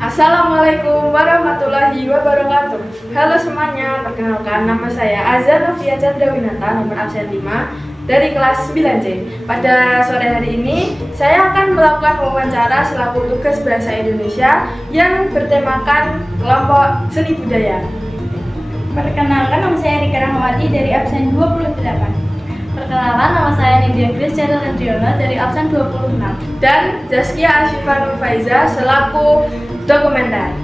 Assalamualaikum warahmatullahi wabarakatuh. Halo semuanya, perkenalkan nama saya Azza Novia Chandrawinata, nomor absen 5 dari kelas 9C. Pada sore hari ini, saya akan melakukan wawancara selaku tugas bahasa Indonesia yang bertemakan kelompok seni budaya. Perkenalkan, nama saya Rika Rahmawati dari absen 28. Perkenalkan, nama saya Nindya Grace Chandrawinata dari absen 26. Dan Zaskia Asyifa Nurfaiza selaku dokumenter.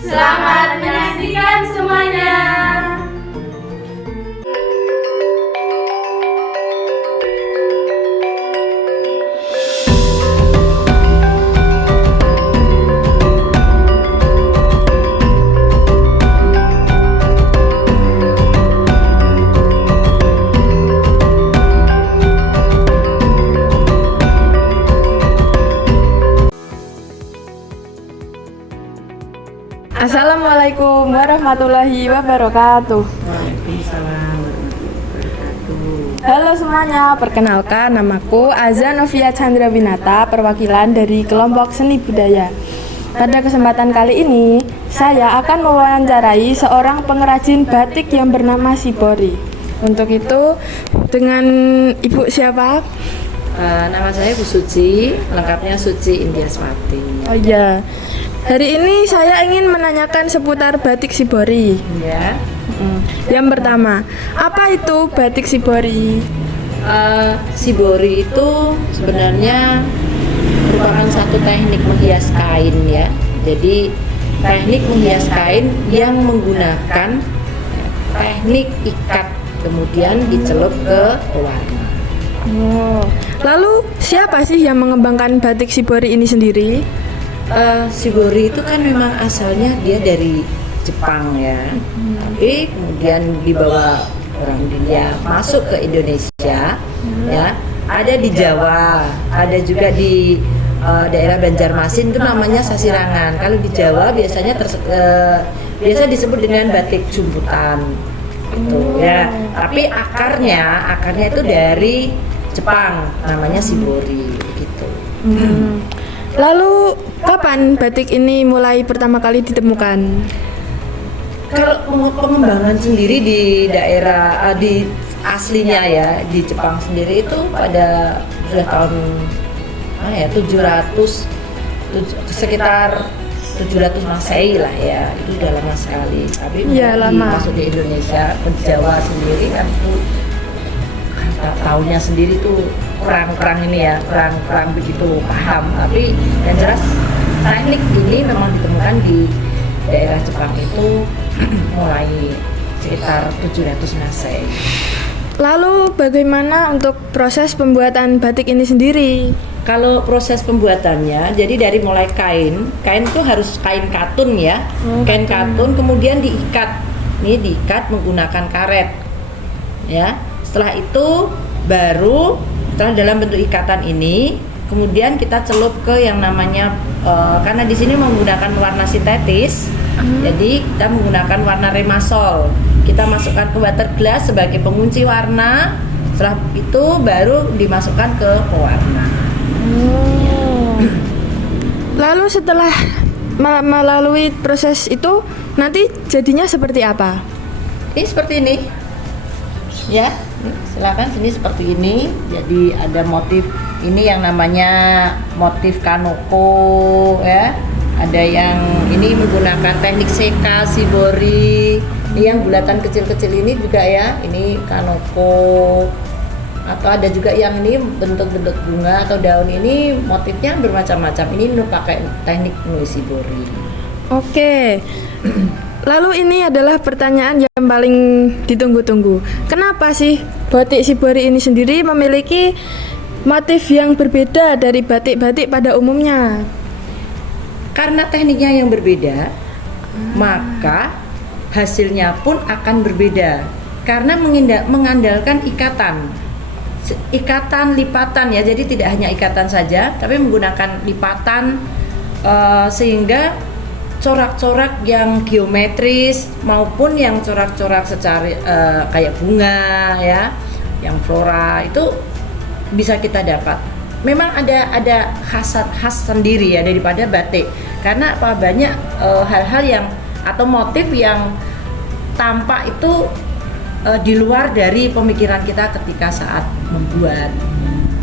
Selamat menyaksikan semuanya. Assalamualaikum warahmatullahi wabarakatuh. Halo semuanya, perkenalkan namaku Azza Novia Chandrawinata, perwakilan dari kelompok seni budaya. Pada kesempatan kali ini, saya akan mewawancarai seorang pengrajin batik yang bernama Sibori. Untuk itu, dengan Ibu siapa? Nama saya Bu Suci, lengkapnya Suci Indiaswati. Oh iya, hari ini saya ingin menanyakan seputar batik Sibori. Ya. Yang pertama, apa itu batik Sibori? Sibori itu sebenarnya merupakan satu teknik menghias kain ya. Jadi teknik menghias kain yang menggunakan teknik ikat kemudian dicelup ke pewarna. Oh. Lalu siapa sih yang mengembangkan batik Sibori ini sendiri? Sibori itu kan memang asalnya dia dari Jepang ya, tapi kemudian dibawa orang India masuk ke Indonesia, ya. Ada di Jawa, ada juga di daerah Banjarmasin itu namanya sasirangan. Kalau di Jawa biasanya biasa disebut dengan batik jumputan, gitu ya. Tapi akarnya itu dari Jepang, namanya Sibori, gitu. Lalu kapan batik ini mulai pertama kali ditemukan? Kalau pengembangan sendiri di daerah di aslinya ya di Jepang sendiri itu pada sudah tahun 700 sekitar 700 Masehi lah ya, itu sudah lama sekali. Tapi ya, lama. Masuk di Indonesia, ke Jawa sendiri kan itu tahunnya sendiri tuh kurang ini ya, kurang begitu paham. Tapi yang jelas teknik ini memang ditemukan di daerah Jepang itu mulai sekitar 700 Masehi. Lalu bagaimana untuk proses pembuatan batik ini sendiri? Kalau proses pembuatannya, jadi dari mulai kain itu harus kain katun ya, kain katun kemudian diikat, ini diikat menggunakan karet, ya. Setelah itu baru setelah dalam bentuk ikatan ini, kemudian kita celup ke yang namanya karena di sini menggunakan warna sintetis, jadi kita menggunakan warna remasol. Kita masukkan ke water glass sebagai pengunci warna. Setelah itu baru dimasukkan ke pewarna. Lalu setelah melalui proses itu nanti jadinya seperti apa? Ini seperti ini, ya. Silakan sini seperti ini. Jadi ada motif ini yang namanya motif kanoko, ya. Ada yang ini menggunakan teknik seka Sibori. Ini yang bulatan kecil-kecil ini juga ya. Ini kanoko. Atau ada juga yang ini bentuk-bentuk bunga atau daun, ini motifnya bermacam-macam. Ini pakai teknik nulis Sibori. Oke. Lalu ini adalah pertanyaan yang paling ditunggu-tunggu. Kenapa sih batik Sibori ini sendiri memiliki motif yang berbeda dari batik-batik pada umumnya? Karena tekniknya yang berbeda, maka hasilnya pun akan berbeda. Karena mengandalkan ikatan lipatan ya. Jadi tidak hanya ikatan saja, tapi menggunakan lipatan sehingga corak-corak yang geometris maupun yang corak-corak secara kayak bunga ya, yang flora itu bisa kita dapat. memang ada khas sendiri ya daripada batik. Karena apa, banyak hal-hal yang atau motif yang tampak itu di luar dari pemikiran kita ketika saat membuat.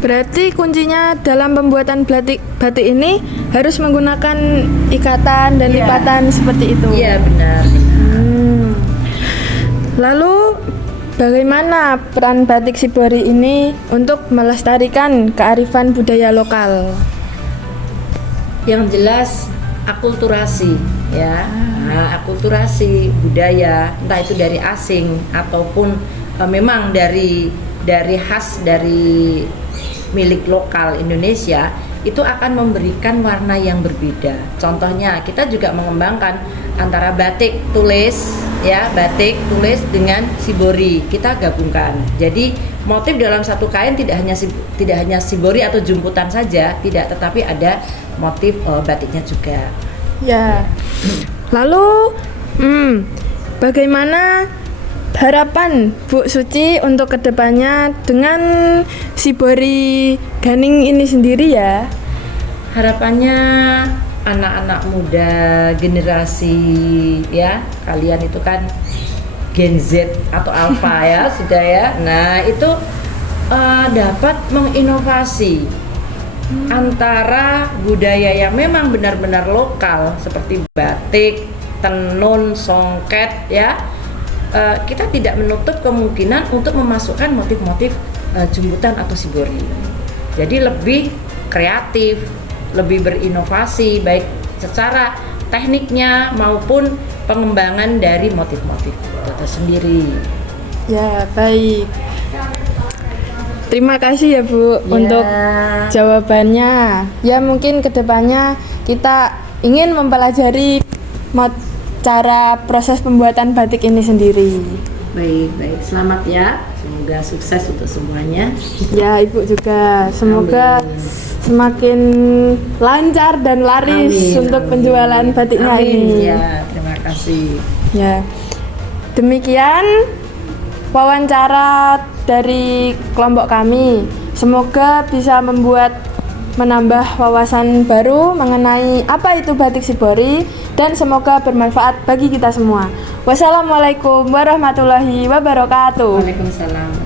Berarti kuncinya dalam pembuatan batik ini harus menggunakan ikatan dan Iya. lipatan seperti itu. Iya, benar. Lalu bagaimana peran batik Shibori ini untuk melestarikan kearifan budaya lokal? Yang jelas akulturasi ya. Nah, akulturasi budaya entah itu dari asing ataupun memang dari khas dari milik lokal Indonesia, itu akan memberikan warna yang berbeda. Contohnya kita juga mengembangkan antara batik tulis ya, batik tulis dengan shibori kita gabungkan. Jadi motif dalam satu kain tidak hanya shibori atau jumputan saja, tidak, tetapi ada motif batiknya juga. Ya. Lalu bagaimana harapan Bu Suci untuk kedepannya dengan Shibori Ganing ini sendiri ya? Harapannya anak-anak muda generasi ya, kalian itu kan Gen Z atau Alpha ya sudah ya. Nah itu dapat menginovasi antara budaya yang memang benar-benar lokal seperti batik, tenun, songket ya. Kita tidak menutup kemungkinan untuk memasukkan motif-motif jumputan atau shibori. Jadi lebih kreatif, lebih berinovasi baik secara tekniknya maupun pengembangan dari motif-motif itu sendiri. Ya, baik. Terima kasih ya Bu Ya. untuk jawabannya. Ya mungkin kedepannya kita ingin mempelajari cara proses pembuatan batik ini sendiri. Baik, selamat ya. Semoga sukses untuk semuanya. Ya Ibu juga. Semoga Amin. semakin lancar dan laris untuk penjualan batiknya ini. Ya, terima kasih. Ya. Demikian wawancara dari kelompok kami. Semoga bisa menambah wawasan baru mengenai apa itu batik Shibori dan semoga bermanfaat bagi kita semua. Wassalamualaikum warahmatullahi wabarakatuh. Waalaikumsalam.